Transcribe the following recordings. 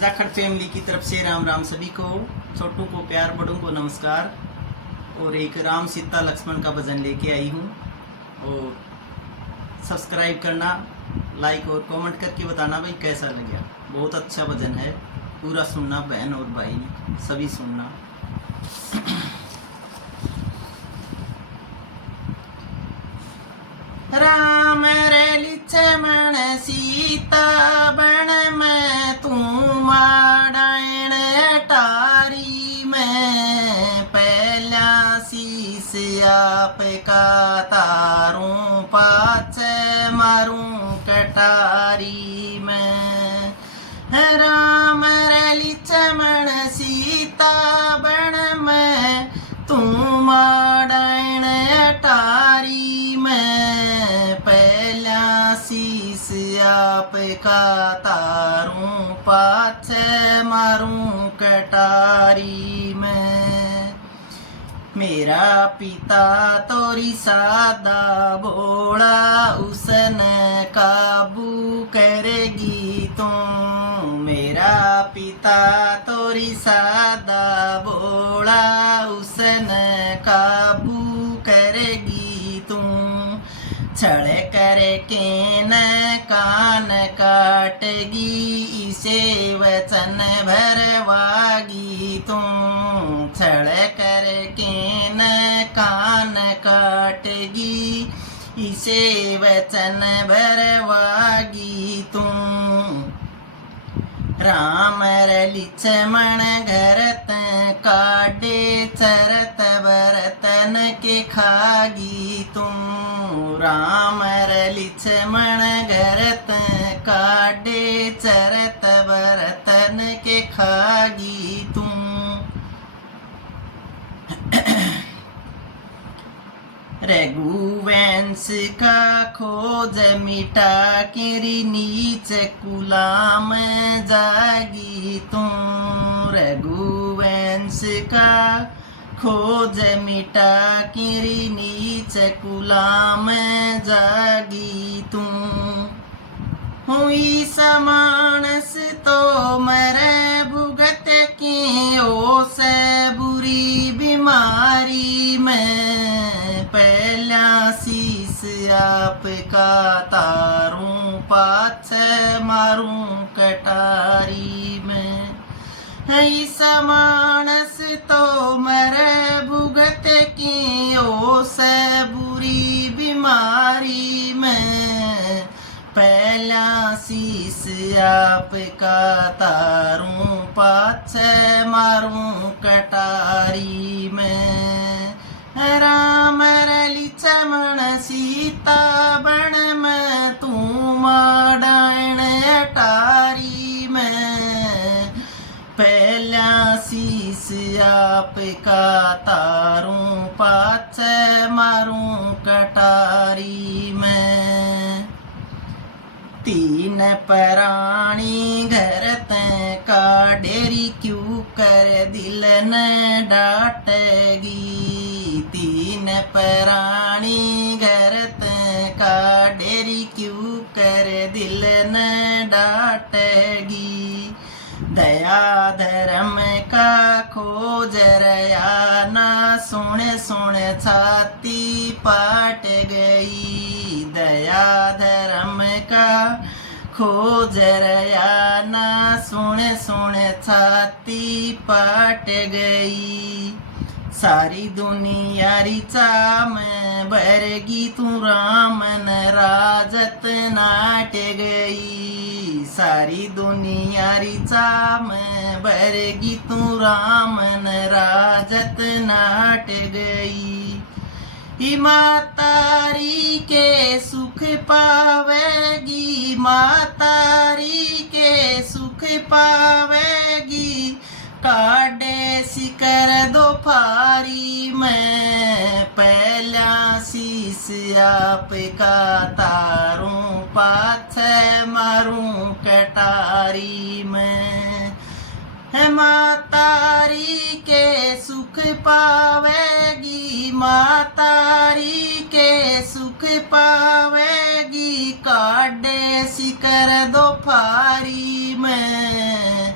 Jakhar family की तरफ से राम राम सभी को, छोटों को प्यार, बड़ों को नमस्कार। और एक राम सीता लक्ष्मण का भजन लेके आई हूँ। और सब्सक्राइब करना, लाइक और कमेंट करके बताना भाई कैसा लगा। बहुत अच्छा भजन है, पूरा सुनना बहन और भाई सभी सुनना। राम रे लक्ष्मण सीता बन में तू माड़ायण टारी में, पहला शीस आप का तारूं पाछे मारूं कटारी में। राम रे लक्ष्मण सीता बन में तू माड़ायण टारी में, पहला शीस आप का तारूं पाछे मारूं कटारी में। मेरा पिता तोरी सादा भोला, उसने काबू करेगी तू। मेरा पिता तोरी सादा भोला, उसने काबू करेगी तू। छड़ करके न कान काटेगी, इसे वचन भरवागी तू। छड़ करके न कान काटेगी, इसे वचन भरवागी तू। राम लक्ष्मण घरत काटे, चरत बरतन के खागी तू। राम लक्ष्मण घरत काटे, चरत बरतन के खागी तू। रघुवंश का खोज मिटा किरी नीच कुलाम जागी तू। रघुवंश का खोज मिटा किरी नीच कुलाम जागी तू। हुई समानस तो मरे भुगत की, ओ से बुरी बीमारी में, पहला शीस आप का तारूं पाछे मारूं कटारी में। ऐसा मानस तो मरे भुगत की, ओ से बुरी बीमारी में, पहला शीस आप का तारूं पाछे मारूं कटारी में। राम लक्ष्मण सीता बन में तू माड़ायण टारी में, पहला शीस आप का तारूं पाछे मारूं कटारी में। तीन प्राणी घरत का डेरी क्यों कर दिल न डांटेगी। तीन प्राणी घरत का डेरी क्यों कर दिल न डांटेगी। दया धर्म का खोज रया ना, सुन सुन छाती पाट गई। दया धर्म का खोज रया ना, सुन सुन छाती पाट गई। सारी दुनिया रिचा में भरगी तू, राम न राजत नाट गई। सारी दुनिया रिचा में भरगी तू, राम न राजत नाट गई। मातारी के सुख पावेगी, मातारी के सुख पावेगी, काटे सिकर दो फारी में, पहला शीस आप का तारूं पाछे मारूं कटारी में। मातारी के सुख पावेगी, मातारी के सुख पावेगी, काटे सिकर दो फारी में,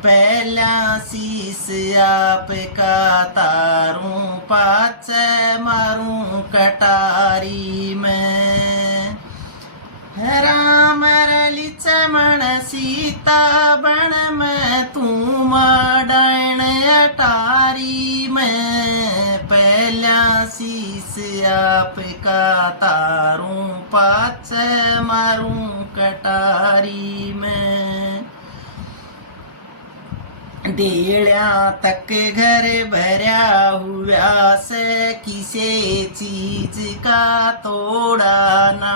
पहला शीस आपका तारूं पाछे मारूं कटारी में। राम रली चमण सीता बण में तू माडण अटारी में। पहला शीस आपका तारूं पाछे मारूं कटारी में। डेलिया तक घर भरा हुआ से किसे चीज का तोड़ा ना।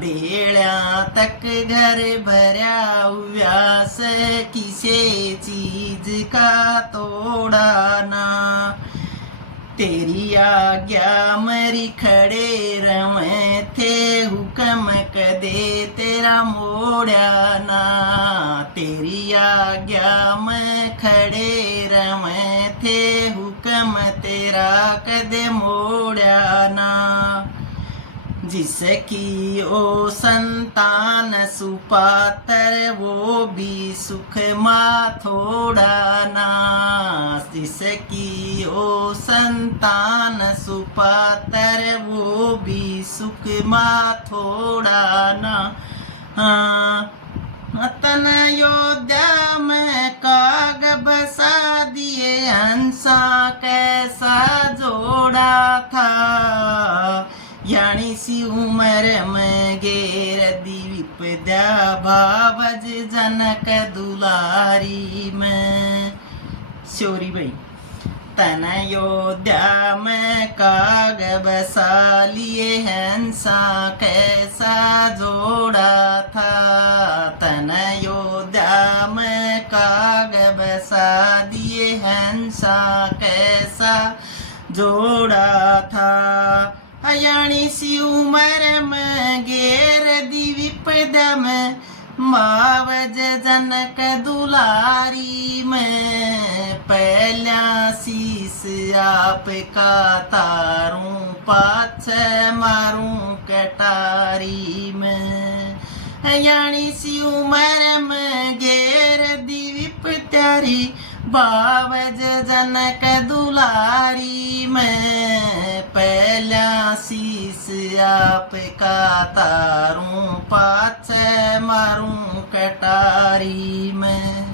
डेलिया तक घर भरा हुआ से किसे चीज का तोड़ा ना। तेरी आज्ञा मरी खड़े रवे थे हुक्म कदे तेरा मोड़ा ना। तेरी आज्ञा में खड़े रवे थे हुक्म तेरा कदे मोड़ा ना। जिसकी ओ संतान सुपातर वो भी सुख मा थोड़ा ना। जिसकी ओ संतान सुपातर वो भी सुख मा थोड़ा ना। तन योद्धा में काग बसा दिए हंसा कैसा जोड़ा था। यानी सी उम्र में गेर दी विपदा भावज जनक दुलारी में। शोरी भाई तन योद्धा में काग बसा लिए हंसा कैसा जोड़ा था। तन योद्धा में काग बसा दिए हंसा कैसा जोड़ा था। यानी सी उम्र में गेर दी विपदा में मावज जनक दुलारी में। पहला शीस आपका तारूं पाछे मारूं कटारी में। यानी सी उम्र में गेर दी विपत्यारी बावज जनक दुलारी में। पहला शीस आपका तारूं पाछे मारूं कटारी में।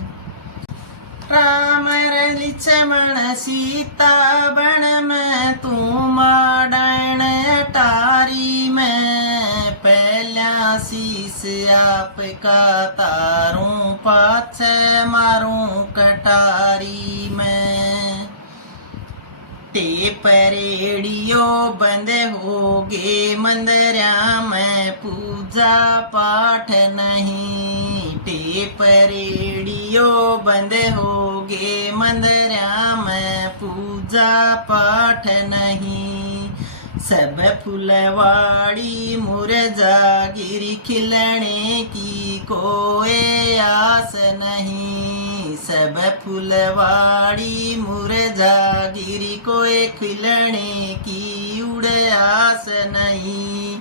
राम रली चमण सीता बण में तू माडण अटारी में। पहला शीस आपका तारूं पाछे मारूं कटारी में। ते परेड़ियो बंद होगे मंदिरा में पूजा पाठ नहीं। ते परेड़ियो बंद होगे मंदिरा में पूजा पाठ नहीं। सब फुलवाड़ी मुरझा गिरी खिलने की कोई आस नहीं। सब फुलवाड़ी मुरझा गिरी कोई खिलने की उड़ आस नहीं।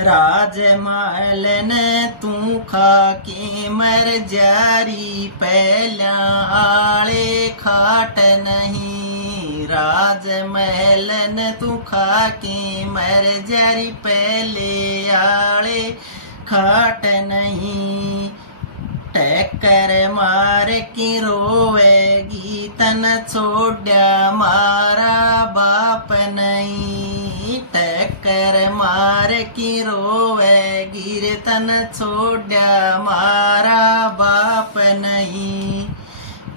राजमहल ने तू खा के मर जारी पहला आले खाट नहीं। राजमहल ने तू खा के मर जारी पहले आले खाट नहीं। टक्कर मार की रोवेगी तन छोड़ा मारा बाप नहीं। टक्कर मार की रोवेगी तन छोड़ा मारा बाप नहीं।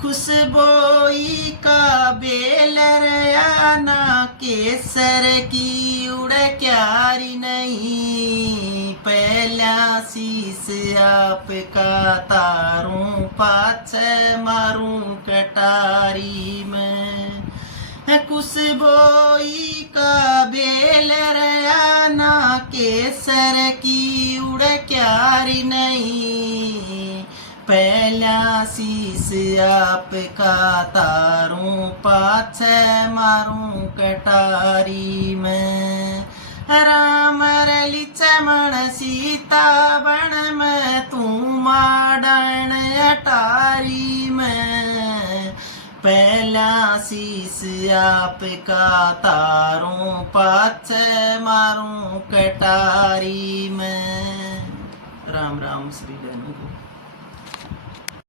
खुशबोई का बेलर आना केसर की उड़ क्यारी नहीं। पहला शीस आपका तारूं पाछे मारूं कटारी में। खुशबोई का बेलर आना केसर की उड़ क्यारी नहीं। पहला शीस आपका तारूं पाछे मारूं कटारी में। राम रली चमण सीता बण में तू माडण अटारी में पहला शीस आपका तारों पाछे मारूं कटारी में। राम राम श्री धनु को।